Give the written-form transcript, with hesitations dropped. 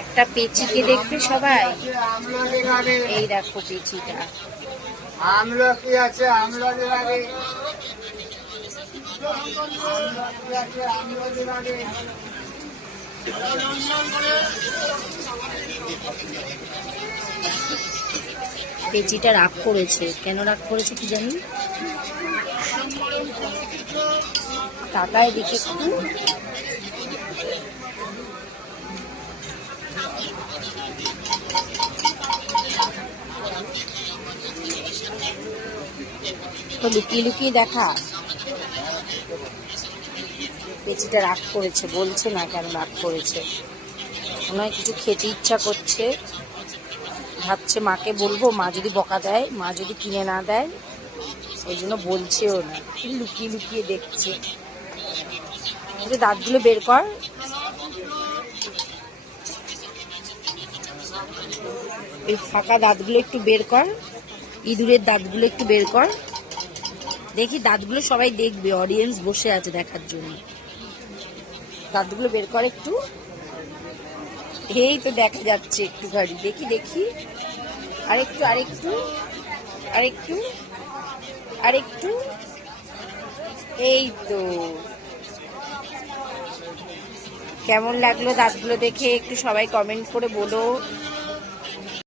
একটা পেঁচিকে দেখবে সবাই, এই দেখো পেঁচিটা। আমলকি আছে, আমলকি লাগে, আমলকি লাগে। পেঁচিটা রাগ করেছে, কেন রাগ করেছে কি জানি। তাকায় দিকে একটু, তো লুকিয়ে লুকিয়ে দেখা। পেঁচিটা রাগ করেছে, বলছে না কেন রাগ করেছে। মনে হয় কিছু খেতে ইচ্ছা করছে, ভাবছে মাকে বলবো, মা যদি বকা দেয়, মা যদি কিনে না দেয়, ওই জন্য বলছেও না, লুকিয়ে লুকিয়ে দেখছে। দাঁতগুলো বের কর, এই ফাঁকা দাঁতগুলো একটু বের কর, ইঁদুরের দাঁতগুলো একটু বের কর, দেখি দাঁতগুলো সবাই দেখবে, অডিয়েন্স বসে আছে দেখার জন্য। দাঁতগুলো বের কর একটু, এই তো দেখা যাচ্ছে একটুখানি, দেখি দেখি, আরেকটু আরেকটু আরেকটু আরেকটু, এই তো। কেমন লাগলো দাঁতগুলো দেখে একটু সবাই কমেন্ট করে বলো।